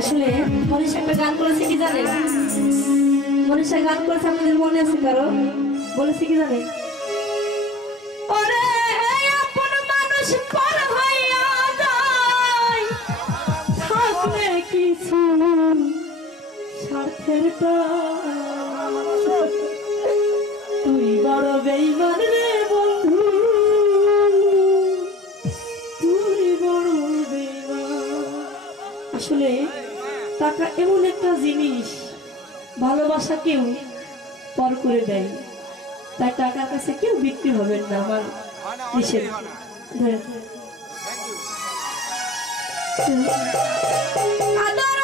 আসলে মনীষা একটা গান করেছে কি জানেন? মনীষা গান করেছে আপনাদের মনে আছে কারো? বলেছে কি জানেন? ওরে আপন মানুষ পর হইয়া যায় থাকলে কিছু স্বার্থের তুই বড় বেঈমান রে বন্ধু, তুই বড় বেঈমান। আসলে টাকা এমন একটা জিনিস ভালোবাসা কেউ পর করে দেয়, তাই টাকার কাছে কেউ বিক্রি হবেন না। আমার নিষেধ। আদর